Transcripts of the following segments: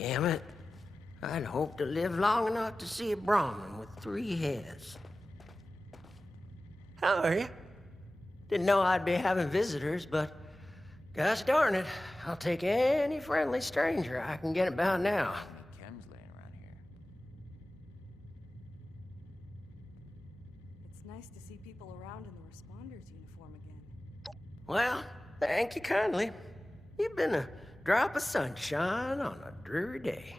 Dadgummit. I'd hoped to live long enough to see a Brahmin with 3 heads. How are you? Didn't know I'd be having visitors, but gosh darn it, I'll take any friendly stranger I can get about now. Chem's laying around here. It's nice to see people around in the responders uniform again. Well, thank you kindly. You've been a drop of sunshine on a dreary day.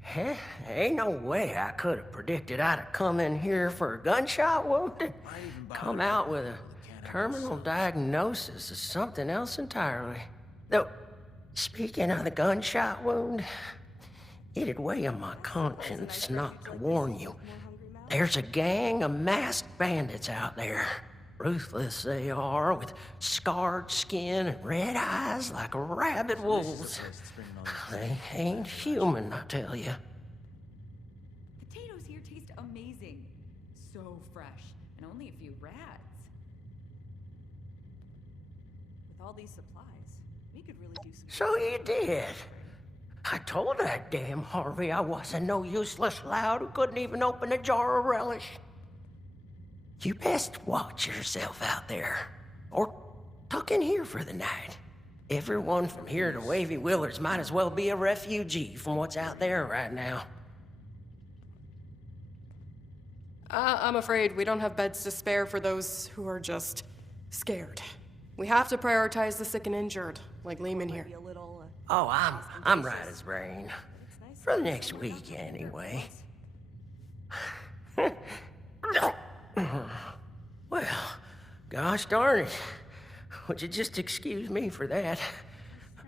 Heh, ain't no way I could have predicted I'd have come in here for a gunshot wound. Come out with a terminal diagnosis of something else entirely. Though, speaking of the gunshot wound, it'd weigh on my conscience not to warn you. There's a gang of masked bandits out there. Ruthless they are, with scarred skin and red eyes like rabid wolves. They ain't human, I tell you. Potatoes here taste amazing. So fresh, and only a few rats. With all these supplies, we could really do some... So you did. I told that damn Harvey I wasn't no useless lout who couldn't even open a jar of relish. You best watch yourself out there, or tuck in here for the night. Everyone from here to Wavy Willards might as well be a refugee from what's out there right now. I'm afraid we don't have beds to spare for those who are just scared. We have to prioritize the sick and injured, like Lehman here. Be a little, Oh, I'm right as rain. For the next week, anyway. Well, gosh darn it. Would you just excuse me for that?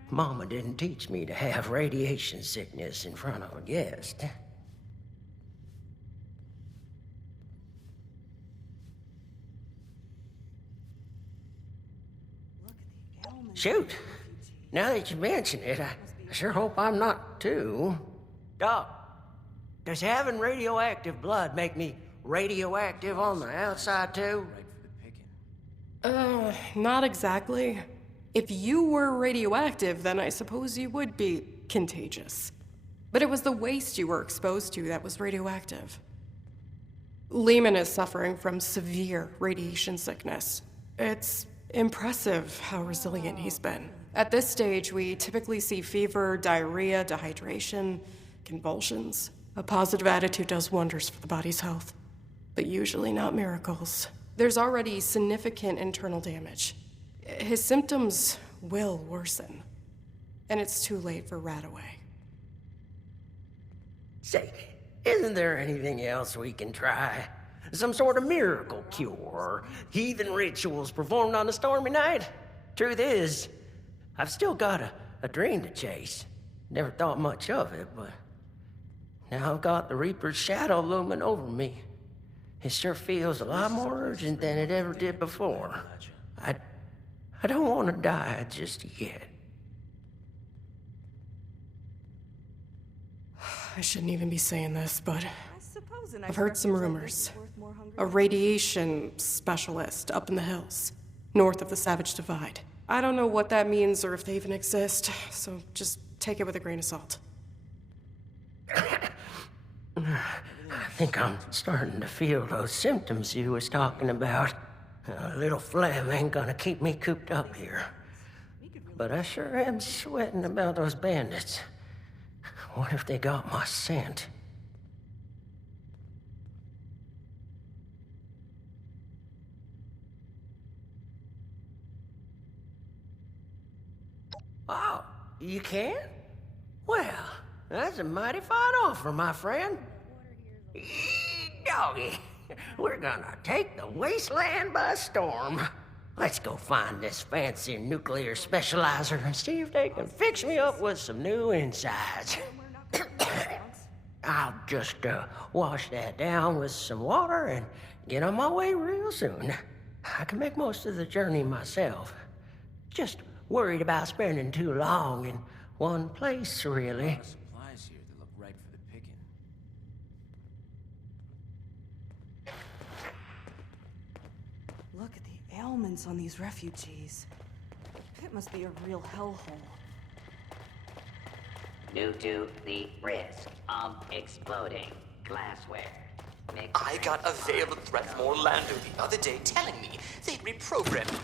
Mama didn't teach me to have radiation sickness in front of a guest. look at the ailments. Shoot. Now that you mention it, I sure hope I'm not too. Doc, does having radioactive blood make me radioactive on the outside too? Right for the picking. Not exactly. If you were radioactive, then I suppose you would be contagious. But it was the waste you were exposed to that was radioactive. Lehman is suffering from severe radiation sickness. It's impressive how resilient he's been. At this stage, we typically see fever, diarrhea, dehydration, convulsions. A positive attitude does wonders for the body's health, but usually not miracles. There's already significant internal damage. His symptoms will worsen, and it's too late for Radaway. Say, isn't there anything else we can try? Some sort of miracle cure, or heathen rituals performed on a stormy night? Truth is, I've still got a dream to chase. Never thought much of it, but now I've got the Reaper's shadow looming over me. It sure feels a lot more urgent than it ever did before. I don't want to die just yet. I shouldn't even be saying this, but I suppose I've heard some rumors. A radiation specialist up in the hills, north of the Savage Divide. I don't know what that means or if they even exist, so just take it with a grain of salt. I think I'm starting to feel those symptoms you was talking about. A little phlegm ain't gonna keep me cooped up here. But I sure am sweating about those bandits. What if they got my scent? Oh, you can? Well, that's a mighty fine offer, my friend. Doggy, we're gonna take the wasteland by storm. Let's go find this fancy nuclear specializer and see if they can fix me up with some new insides. I'll just wash that down with some water and get on my way real soon. I can make most of the journey myself. Just worried about spending too long in one place, really. Supplies here that look right for the picking. Look at the ailments on these refugees. The pit must be a real hellhole. due to the risk of exploding glassware. I got a veiled threat from Orlando the other day telling me they'd reprogrammed me.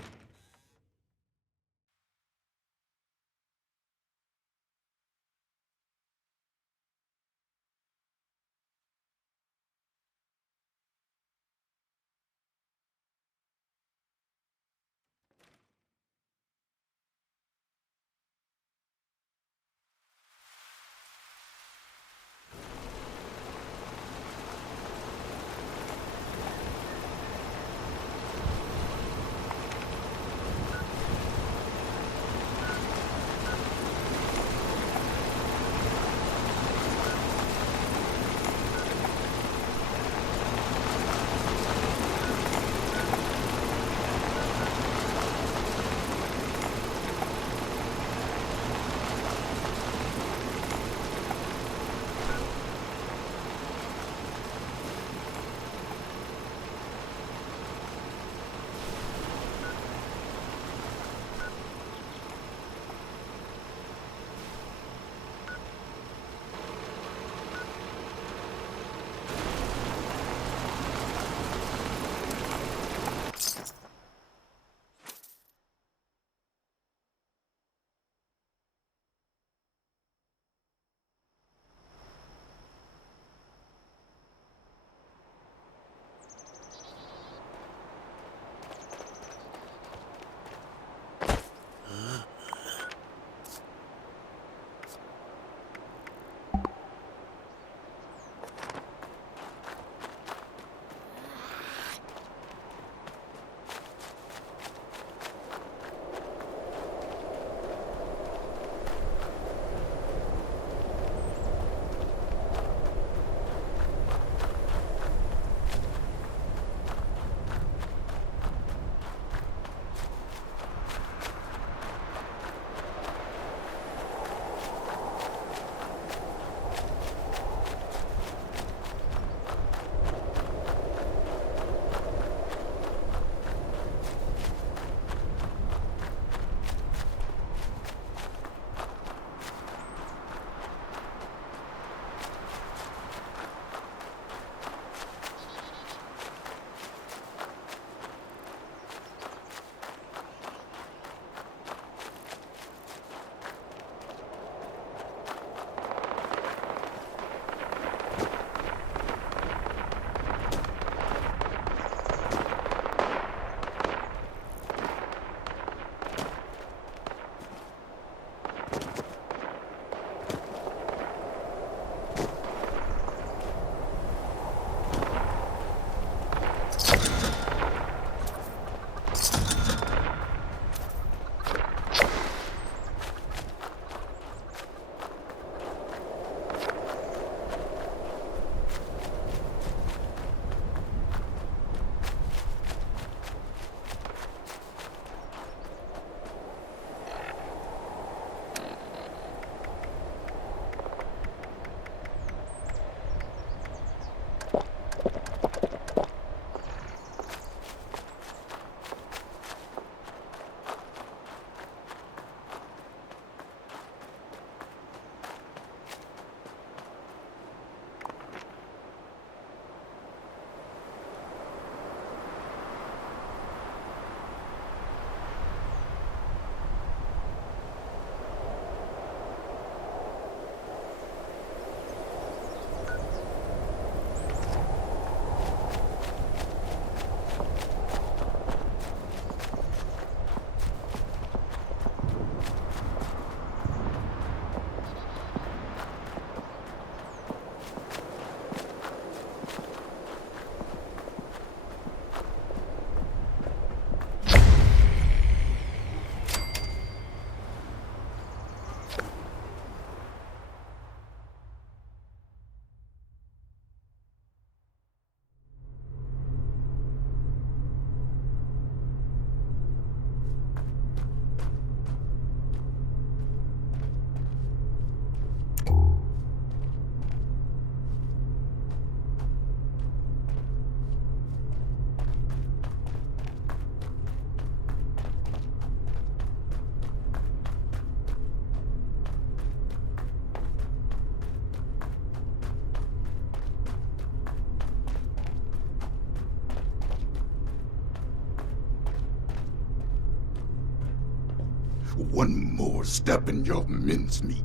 One more step in your mincemeat.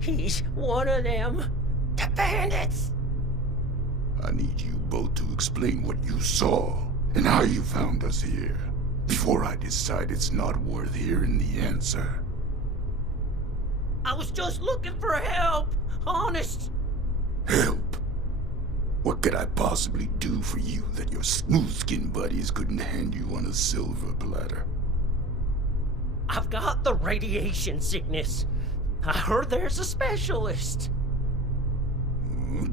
He's one of them. The bandits. I need you both to explain what you saw and how you found us here before I decide it's not worth hearing the answer. I was just looking for help. Honest. Help? What could I possibly do for you that your smooth-skin buddies couldn't hand you on a silver platter? I've got the radiation sickness. I heard there's a specialist.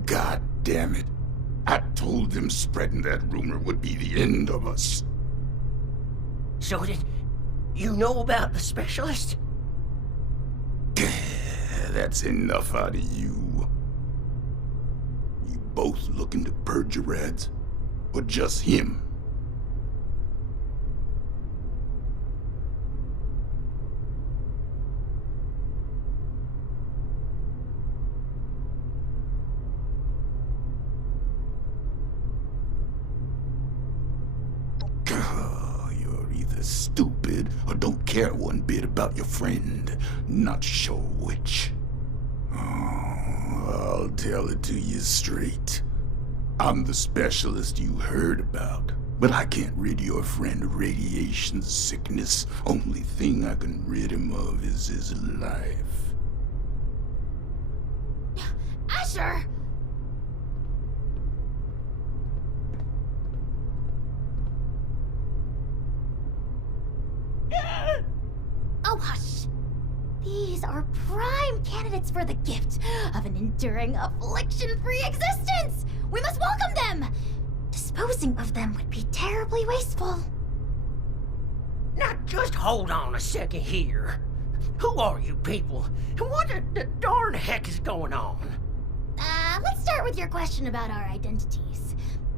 God damn it. I told them spreading that rumor would be the end of us. So did you know about the specialist? That's enough out of you. You both looking to purge your reds? Or just him? You're either stupid or don't care one bit about your friend. Not sure which. I'll tell it to you straight. I'm the specialist you heard about, but I can't rid your friend of radiation sickness. Only thing I can rid him of is his life. Asher! Oh, hush. These are prime candidates for the gift of an enduring affliction-free existence! We must welcome them! Disposing of them would be terribly wasteful. Now just hold on a second here. Who are you people? And what the darn heck is going on? Let's start with your question about our identities.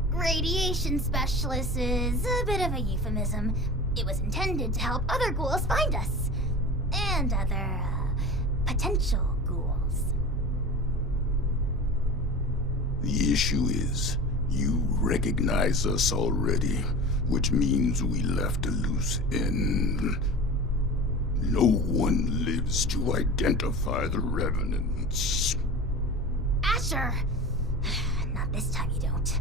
Radiation specialist is a bit of a euphemism. It was intended to help other ghouls find us. And other, potential ghouls. The issue is, you recognize us already, which means we left a loose end. No one lives to identify the revenants. Asher! Not this time you don't.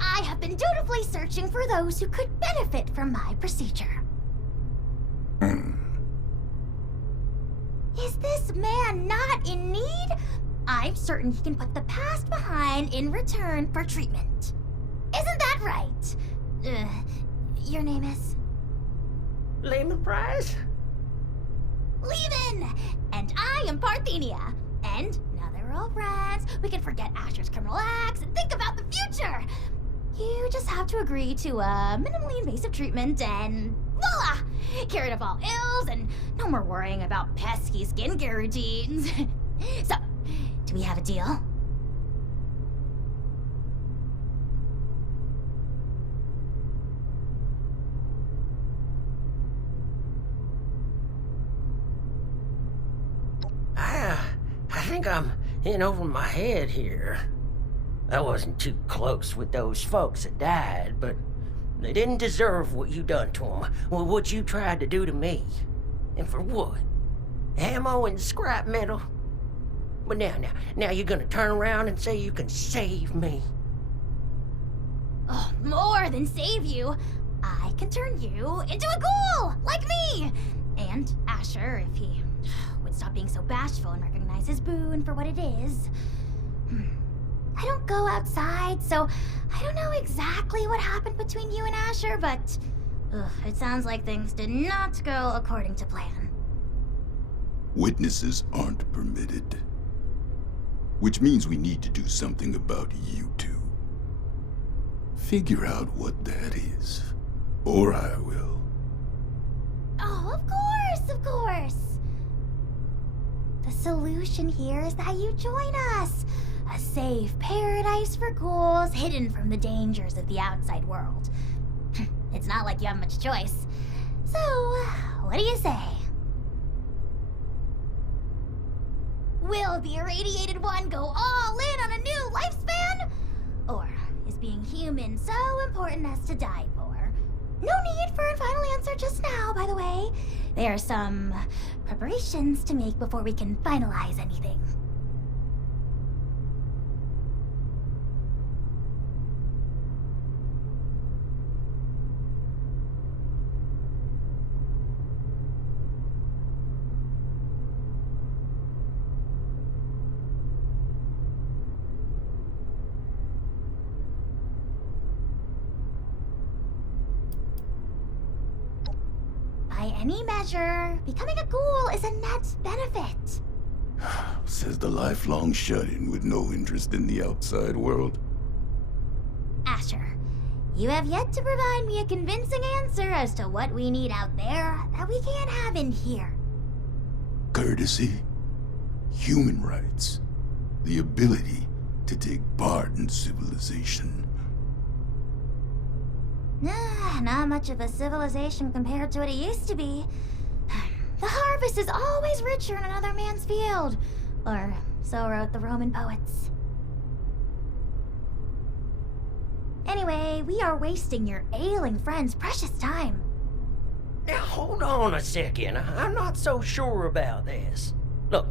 I have been dutifully searching for those who could benefit from my procedure. Is this man not in need? I'm certain he can put the past behind in return for treatment. Isn't that right? Your name is? Lehman Price? Lehman! And I am Parthenia. And now that we're all friends, we can forget Asher's criminal acts and think about the future. You just have to agree to minimally invasive treatment and voila! Cured of all ills and no more worrying about pesky skincare routines. So, do we have a deal? I think I'm in over my head here. I wasn't too close with those folks that died, but they didn't deserve what you done to them, or what you tried to do to me. And for what? Ammo and scrap metal? But now you're gonna turn around and say you can save me. Oh, more than save you. I can turn you into a ghoul, like me! And Asher, if he would stop being so bashful and recognize his boon for what it is. I don't go outside, so I don't know exactly what happened between you and Asher, but it sounds like things did not go according to plan. Witnesses aren't permitted. Which means we need to do something about you two. Figure out what that is. Or I will. Oh, of course, of course. The solution here is that you join us. A safe paradise for ghouls hidden from the dangers of the outside world. It's not like you have much choice. So, what do you say? Will the irradiated one go all in on a new lifespan? Or is being human so important as to die for? No need for a final answer just now, by the way. There are some preparations to make before we can finalize anything. By any measure, becoming a ghoul is a net benefit. Says the lifelong shut-in with no interest in the outside world. Asher, you have yet to provide me a convincing answer as to what we need out there that we can't have in here. Courtesy, human rights, the ability to take part in civilization. Not much of a civilization compared to what it used to be. The harvest is always richer in another man's field. Or so wrote the Roman poets. Anyway, we are wasting your ailing friend's precious time. Now, hold on a second. I'm not so sure about this. Look,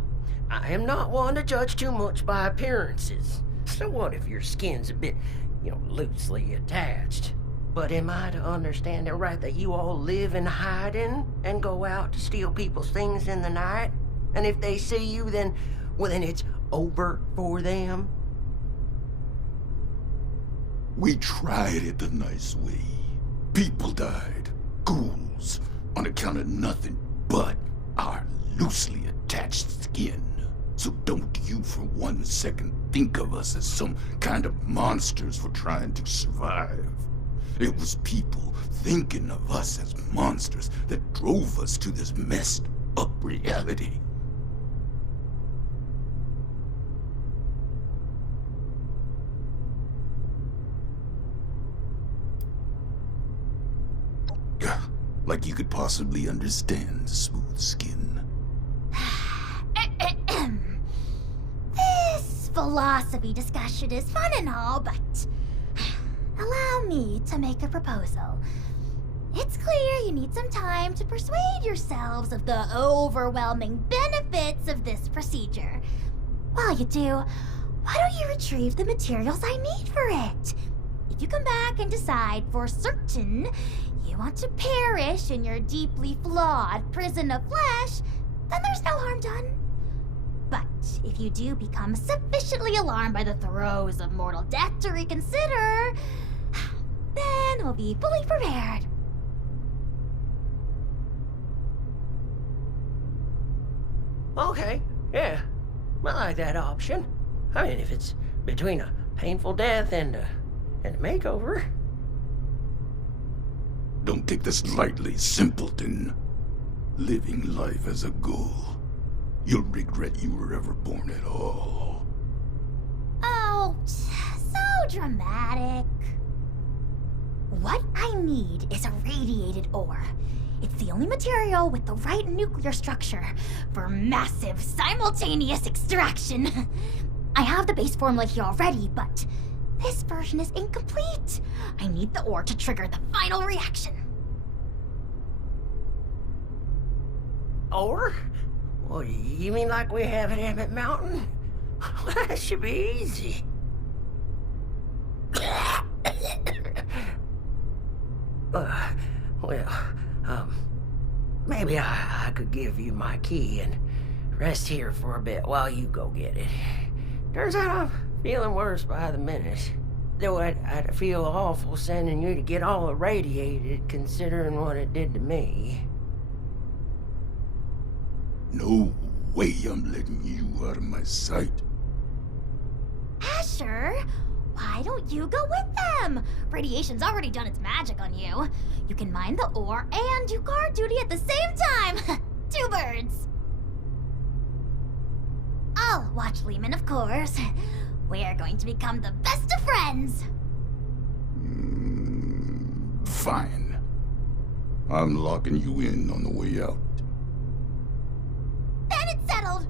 I am not one to judge too much by appearances. So what if your skin's a bit, loosely attached? But am I to understand it right that you all live in hiding and go out to steal people's things in the night? And if they see you, then it's over for them? We tried it the nice way. People died. Ghouls. On account of nothing but our loosely attached skin. So don't you for 1 second think of us as some kind of monsters for trying to survive. It was people thinking of us as monsters that drove us to this messed up reality. Like you could possibly understand smooth skin. This philosophy discussion is fun and all, but allow me to make a proposal. It's clear you need some time to persuade yourselves of the overwhelming benefits of this procedure. While you do, why don't you retrieve the materials I need for it? If you come back and decide for certain you want to perish in your deeply flawed prison of flesh, then there's no harm done. But if you do become sufficiently alarmed by the throes of mortal death to reconsider, then we'll be fully prepared. Okay, yeah. I like that option. I mean, if it's between a painful death and a makeover. Don't take this lightly, simpleton. Living life as a ghoul. You'll regret you were ever born at all. Oh, so dramatic. What I need is a radiated ore. It's the only material with the right nuclear structure for massive simultaneous extraction. I have the base formula here already, but this version is incomplete. I need the ore to trigger the final reaction. Or? Well, you mean like we have at Emmett Mountain? That should be easy. Maybe I could give you my key and rest here for a bit while you go get it. Turns out I'm feeling worse by the minute. Though I'd feel awful sending you to get all irradiated, considering what it did to me. No way I'm letting you out of my sight. Asher, why don't you go with them? Radiation's already done its magic on you. You can mine the ore and do guard duty at the same time. 2 birds. I'll watch Lehman, of course. We're going to become the best of friends. Fine. I'm locking you in on the way out. Then it's settled.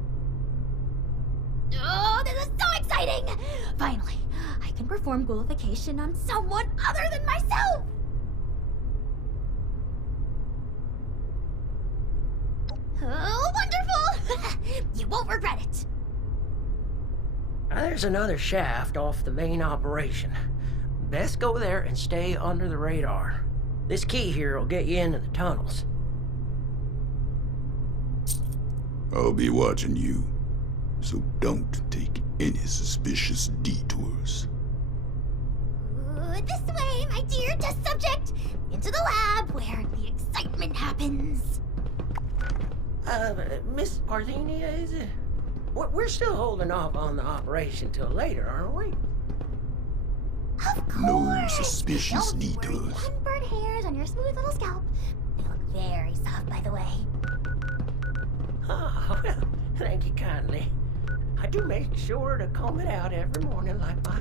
Oh, this is so exciting! Finally, I can perform ghoulification on someone other than myself! There's another shaft off the main operation. Best go there and stay under the radar. This key here will get you into the tunnels. I'll be watching you, so don't take any suspicious detours. This way, my dear test subject! Into the lab where the excitement happens. Miss Parthenia, is it? We're still holding off on the operation till later, aren't we? Of course! No suspicious Don't worry, detours. unburned hairs on your smooth little scalp. They look very soft, by the way. Oh, well, thank you kindly. I do make sure to comb it out every morning like my...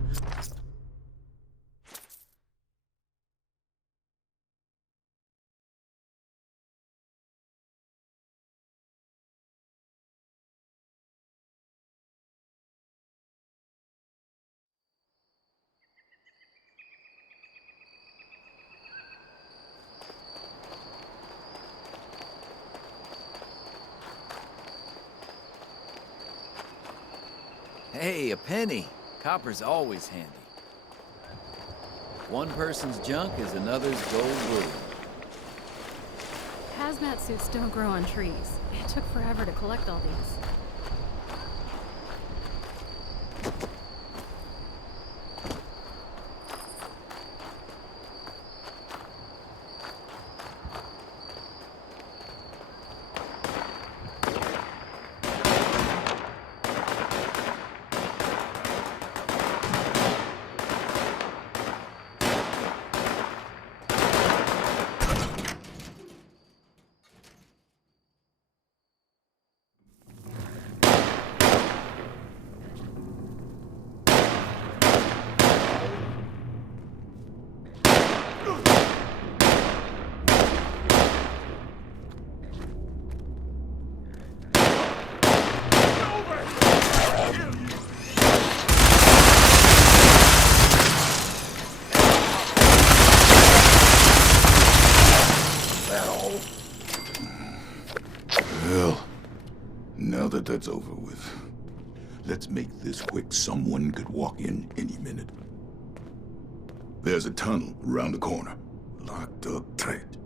Hey, a penny. Copper's always handy. One person's junk is another's gold bullion. Hazmat suits don't grow on trees. It took forever to collect all these. Well, now that that's over with, let's make this quick. Someone could walk in any minute. There's a tunnel around the corner, locked up tight.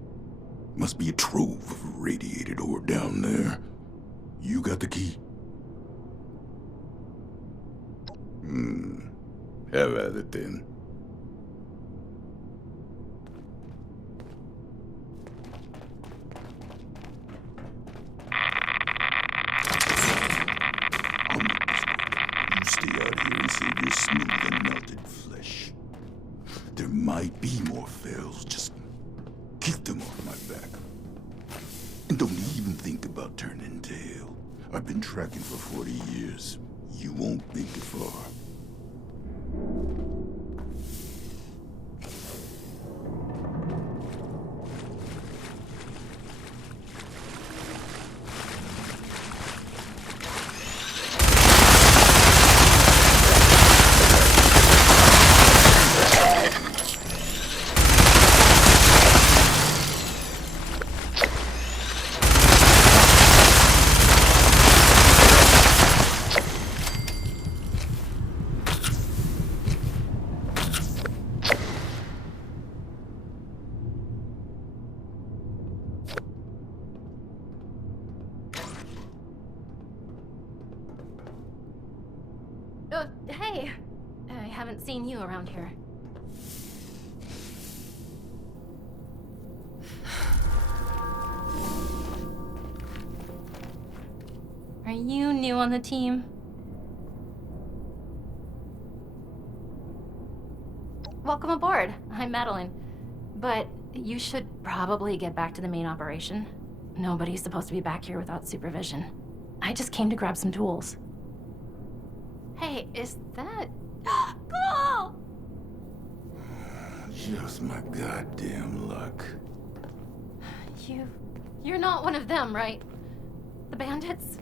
Must be a trove of radiated ore down there. You got the key? Have at it then. You stay out here and save your smooth and melted flesh. There might be more fails, just keep them off my back. And don't even think about turning tail. I've been tracking for 40 years. You won't make it far. Hey. I haven't seen you around here. Are you new on the team? Welcome aboard. I'm Madeline. But you should probably get back to the main operation. Nobody's supposed to be back here without supervision. I just came to grab some tools. Hey, is that... Ghoul! Just my goddamn luck. You're not one of them, right? The bandits?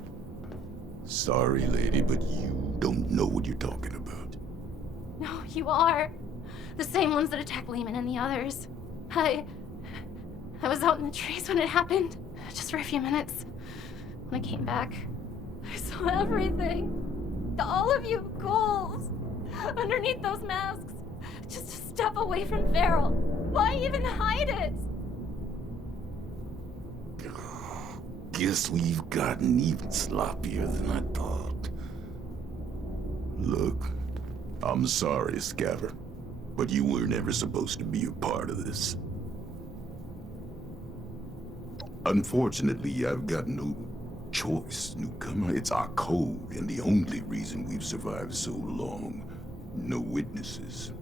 Sorry, lady, but you don't know what you're talking about. No, you are. The same ones that attacked Lehman and the others. I was out in the trees when it happened. Just for a few minutes. When I came back, I saw everything. all of you ghouls, underneath those masks, just a step away from Feral. Why even hide it? Guess we've gotten even sloppier than I thought. Look, I'm sorry, Scaver, but you were never supposed to be a part of this. Unfortunately, I've got no choice, newcomer. It's our code, and the only reason we've survived so long. No witnesses.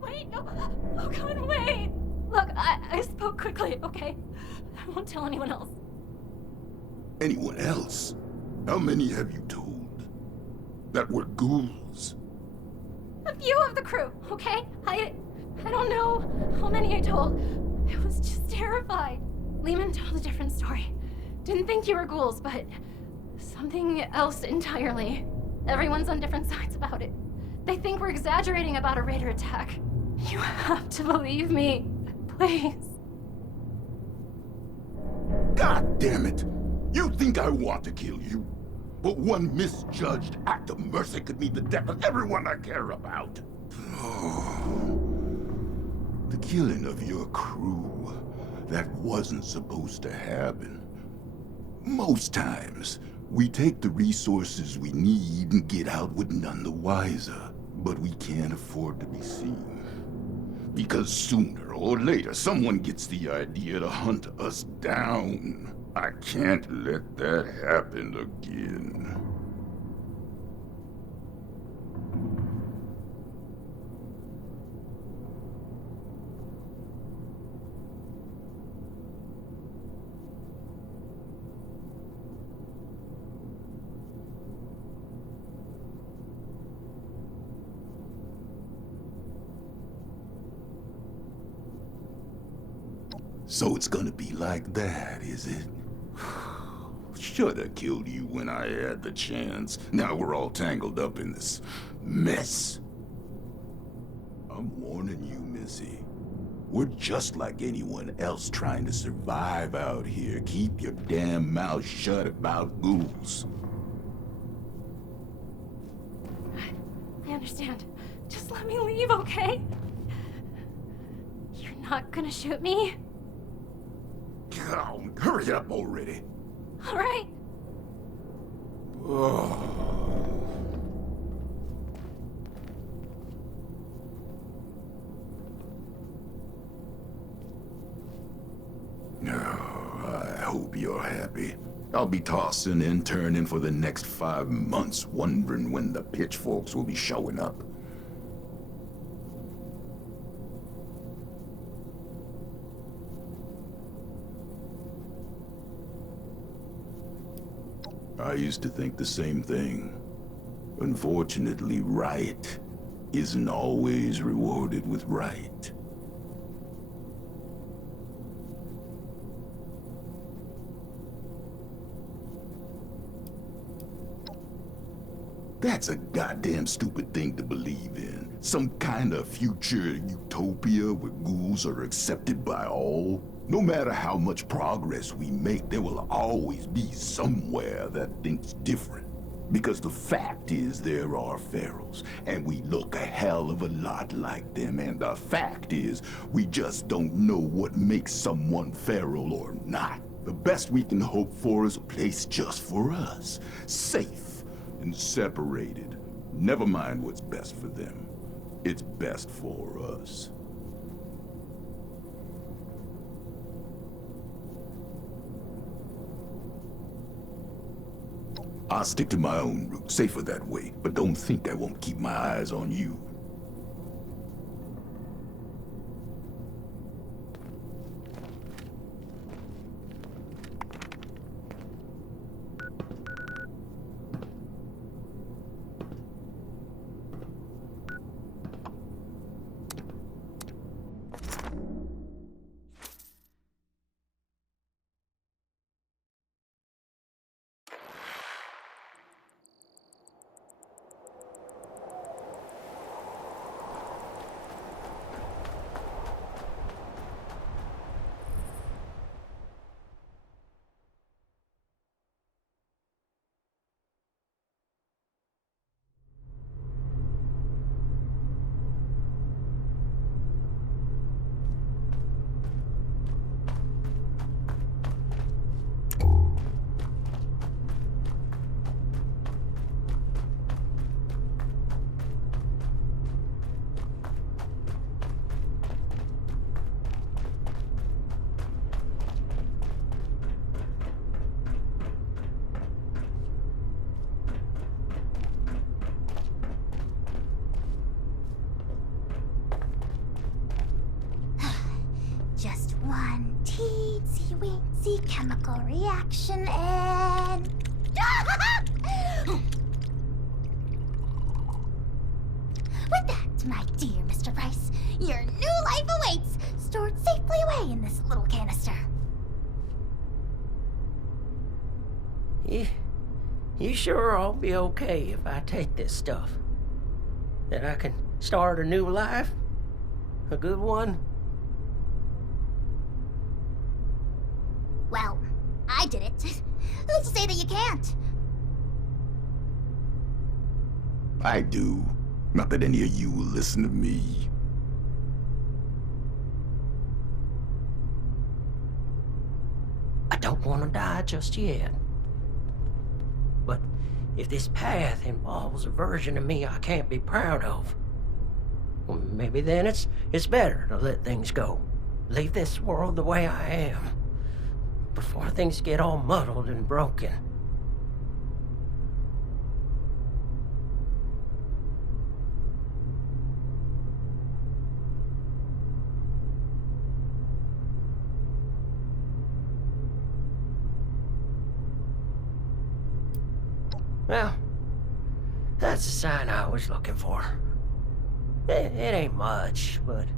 Wait, no. Oh, God, wait. Look, I spoke quickly, okay? I won't tell anyone else. Anyone else? How many have you told? That were ghouls? A few of the crew, okay? I don't know how many I told. I was just terrified. Lehman told a different story. Didn't think you were ghouls, but something else entirely. Everyone's on different sides about it. They think we're exaggerating about a raider attack. You have to believe me. Please. God damn it! You think I want to kill you? But one misjudged act of mercy could mean the death of everyone I care about. The killing of your crew, that wasn't supposed to happen. Most times, we take the resources we need and get out with none the wiser. But we can't afford to be seen. Because sooner or later, someone gets the idea to hunt us down. I can't let that happen again. So it's gonna be like that, is it? Shoulda killed you when I had the chance. Now we're all tangled up in this mess. I'm warning you, Missy. We're just like anyone else trying to survive out here. Keep your damn mouth shut about ghouls. I understand. Just let me leave, okay? You're not gonna shoot me? Oh, hurry up already. All right. I hope you're happy. I'll be tossing and turning for the next 5 months, wondering when the pitchforks will be showing up. I used to think the same thing. Unfortunately, right isn't always rewarded with right. That's a goddamn stupid thing to believe in. Some kind of future utopia where ghouls are accepted by all. No matter how much progress we make, there will always be somewhere that thinks different. Because the fact is there are ferals, and we look a hell of a lot like them, and the fact is we just don't know what makes someone feral or not. The best we can hope for is a place just for us, safe and separated. Never mind what's best for them. It's best for us. I'll stick to my own route, safer that way, but don't think I won't keep my eyes on you. You ain't see chemical reaction and... With that, my dear Mr. Price, your new life awaits, stored safely away in this little canister. You sure I'll be okay if I take this stuff? That I can start a new life? A good one? Well, I did it. Who's to say that you can't? I do. Not that any of you will listen to me. I don't want to die just yet. But if this path involves a version of me I can't be proud of, well, maybe then it's better to let things go. Leave this world the way I am, before things get all muddled and broken. Well, that's the sign I was looking for. It ain't much, but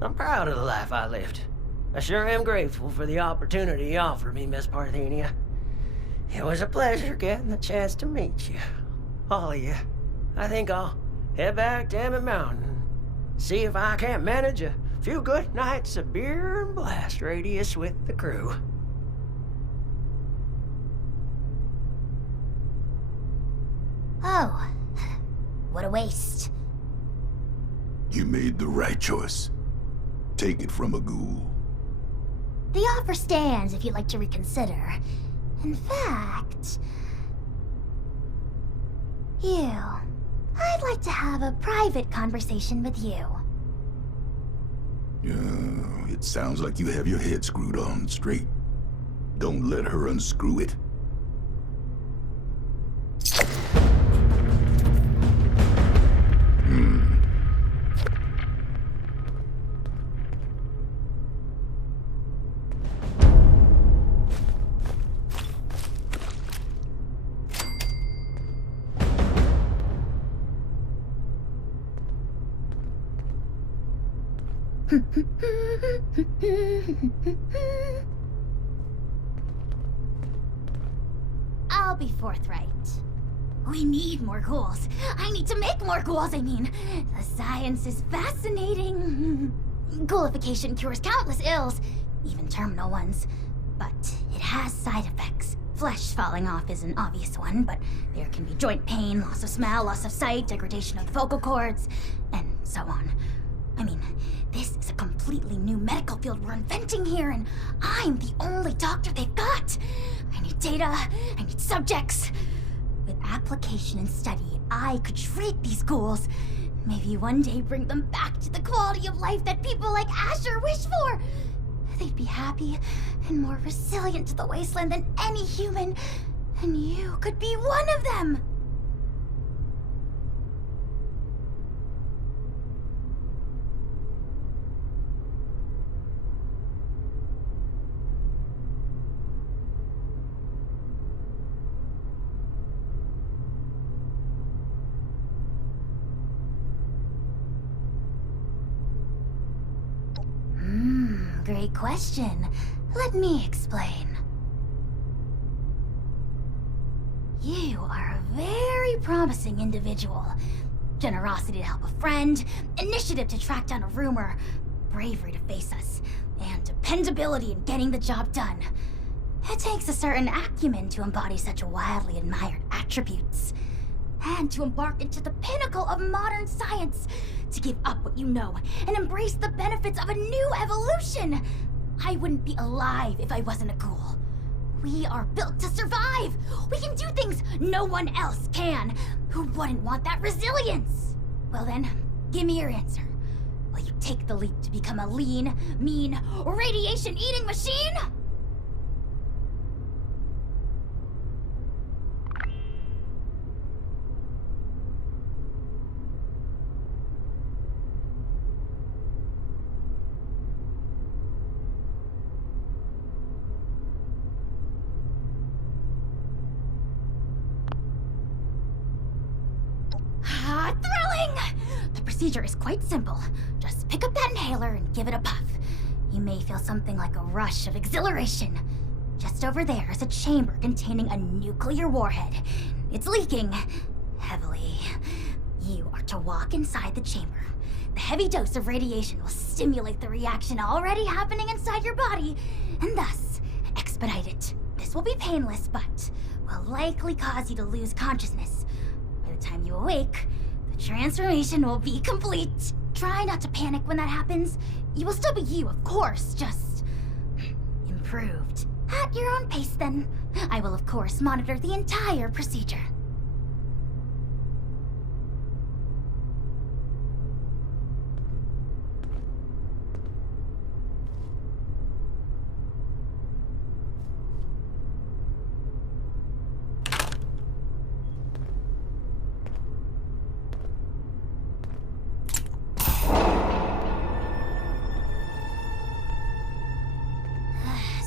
I'm proud of the life I lived. I sure am grateful for the opportunity you offered me, Miss Parthenia. It was a pleasure getting the chance to meet you. All of you. I think I'll head back to Emmett Mountain and see if I can't manage a few good nights of beer and blast radius with the crew. Oh, what a waste. You made the right choice. Take it from a ghoul. The offer stands if you'd like to reconsider. In fact... I'd like to have a private conversation with you. It sounds like you have your head screwed on straight. Don't let her unscrew it. I'll be forthright. We need more ghouls. I need to make more ghouls, I mean. The science is fascinating. Ghoulification cures countless ills, even terminal ones. But it has side effects. Flesh falling off is an obvious one, but there can be joint pain, loss of smell, loss of sight, degradation of the vocal cords, and so on. I mean, this is a completely new medical field we're inventing here, and I'm the only doctor they've got. I need data, I need subjects. With application and study, I could treat these ghouls. Maybe one day bring them back to the quality of life that people like Asher wish for. They'd be happy and more resilient to the wasteland than any human. And you could be one of them. Great question. Let me explain. You are a very promising individual. Generosity to help a friend, initiative to track down a rumor, bravery to face us, and dependability in getting the job done. It takes a certain acumen to embody such wildly admired attributes. And to embark into the pinnacle of modern science, to give up what you know and embrace the benefits of a new evolution. I wouldn't be alive if I wasn't a ghoul. We are built to survive. We can do things no one else can. Who wouldn't want that resilience? Well then, give me your answer. Will you take the leap to become a lean, mean, radiation-eating machine? procedure is quite simple. Just pick up that inhaler and give it a puff. You may feel something like a rush of exhilaration. Just over there is a chamber containing a nuclear warhead. It's leaking heavily. You are to walk inside the chamber. The heavy dose of radiation will stimulate the reaction already happening inside your body, and thus expedite it. This will be painless, but will likely cause you to lose consciousness. By the time you awake, the transformation will be complete. Try not to panic when that happens. You will still be you, of course, just improved. At your own pace, then. I will, of course, monitor the entire procedure.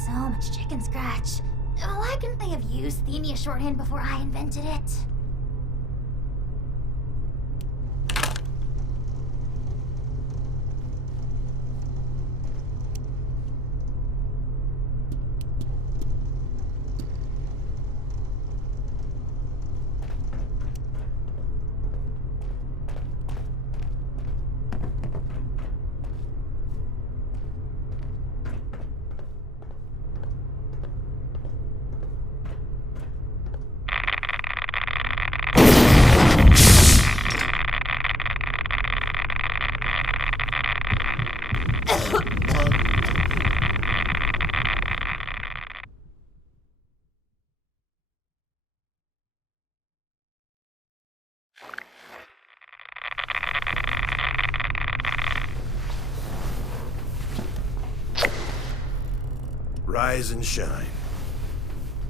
So much chicken scratch. Why couldn't they have used Thenia shorthand before I invented it? Rise and shine.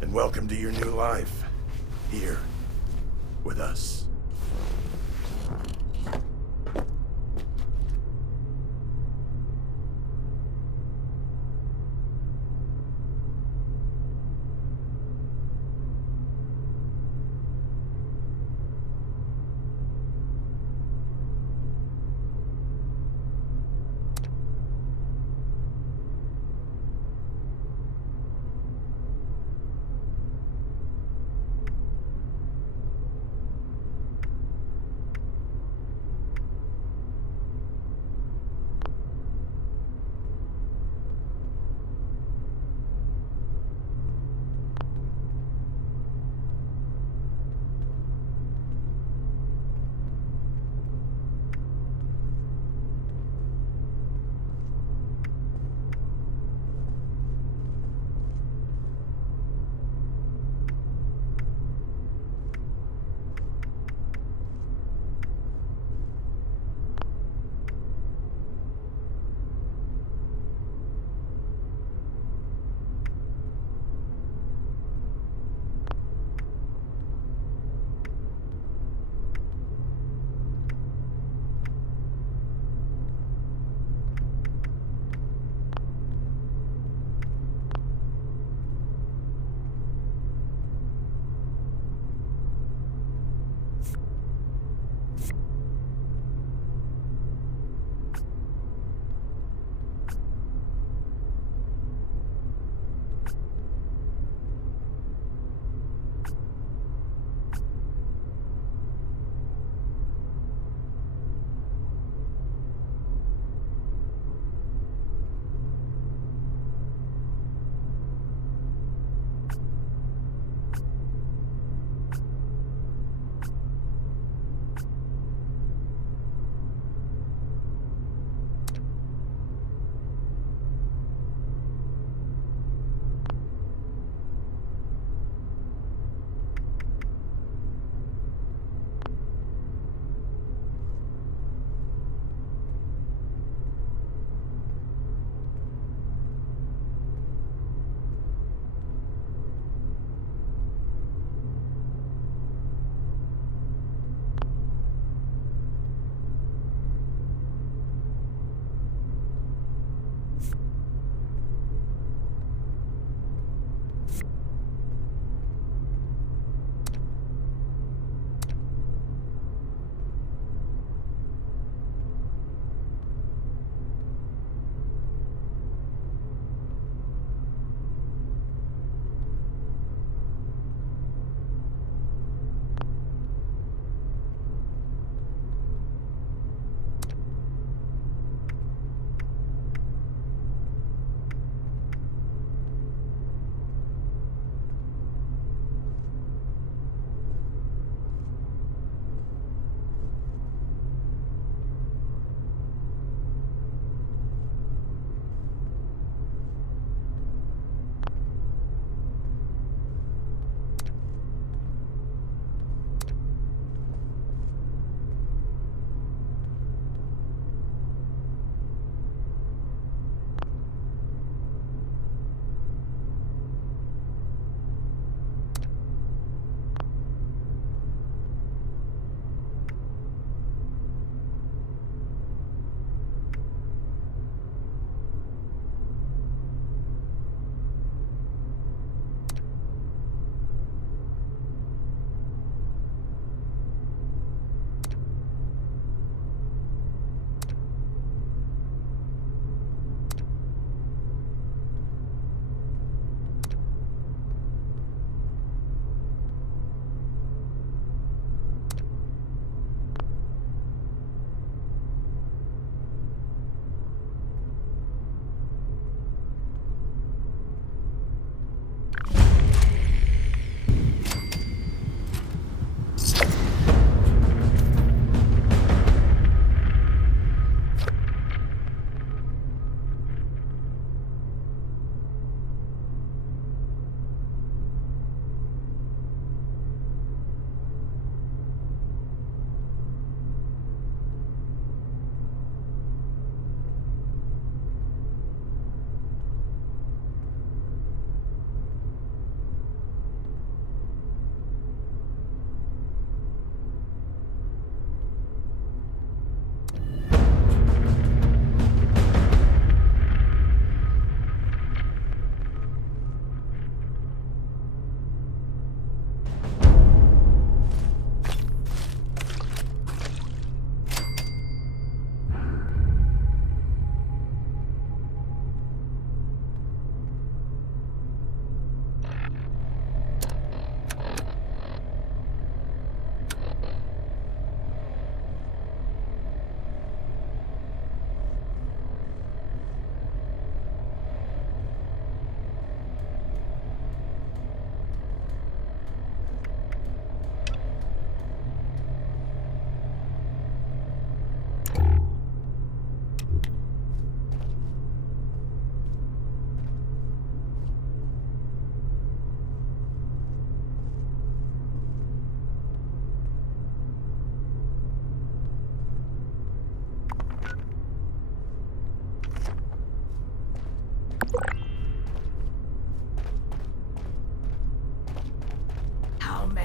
And welcome to your new life. Here. With us.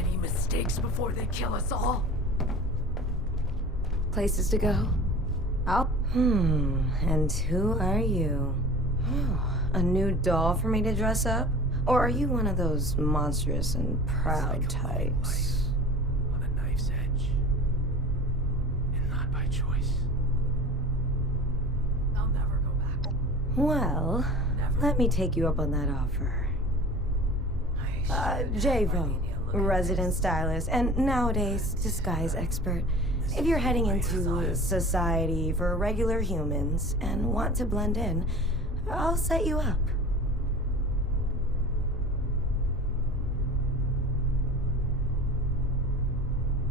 Any mistakes before they kill us all? Places to go? Oh, And who are you? A new doll for me to dress up? Or are you one of those monstrous and proud types? On a knife's edge. And not by choice. I'll never go back. Well, Never. let me take you up on that offer. Javo, resident stylist, and nowadays, disguise expert. If you're heading into society for regular humans and want to blend in, I'll set you up.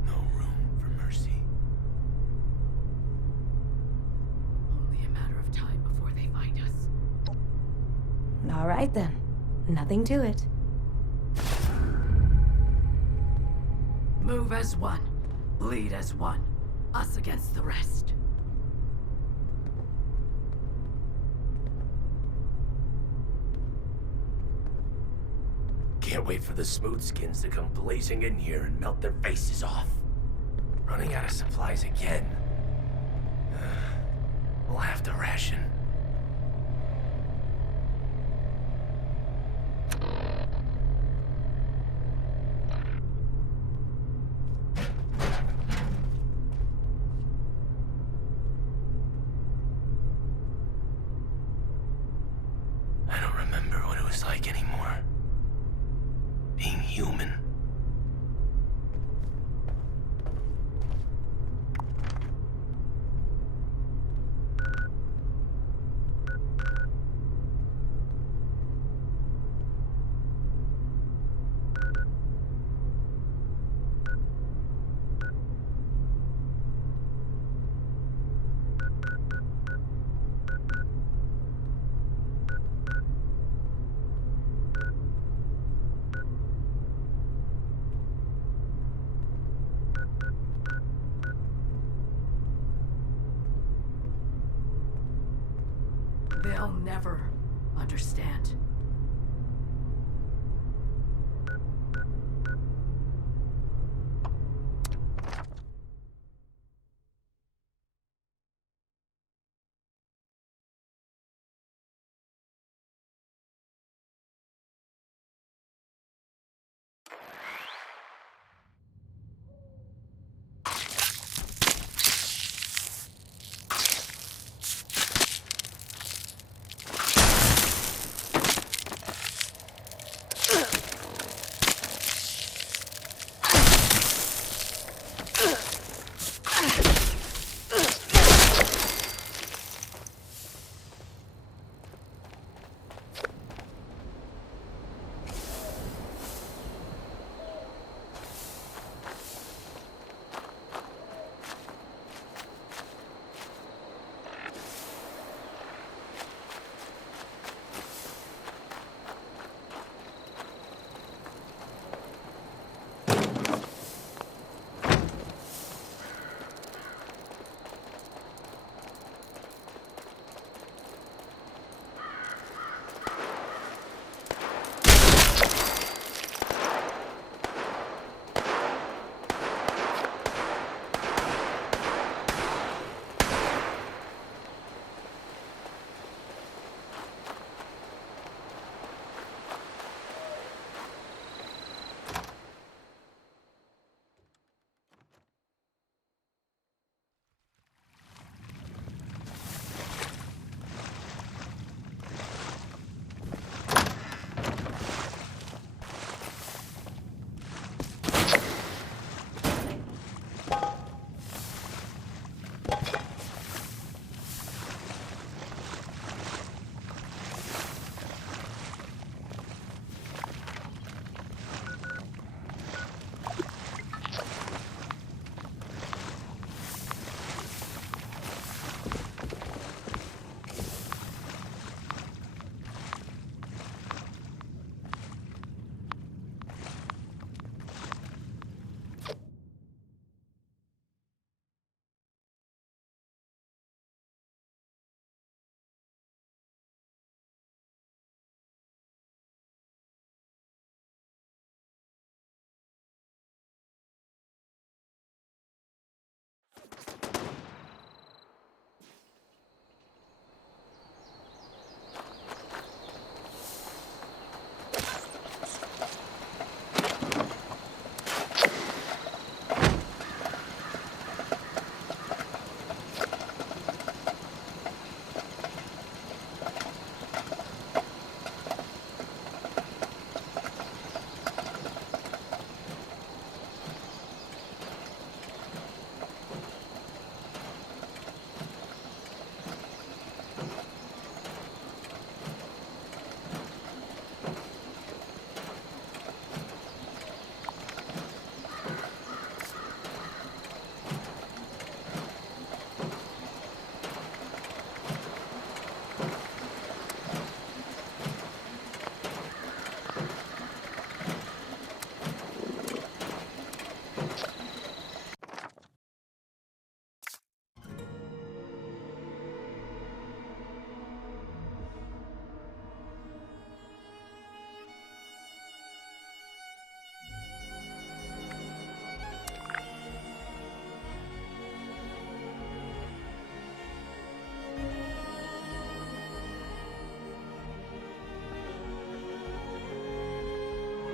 No room for mercy. Only a matter of time before they find us. All right then. Nothing to it. Move as one. Bleed as one. Us against the rest. Can't wait for the smooth skins to come blazing in here and melt their faces off. Running out of supplies again. We'll have to ration. I don't remember what it was like anymore. Being human. They'll never understand.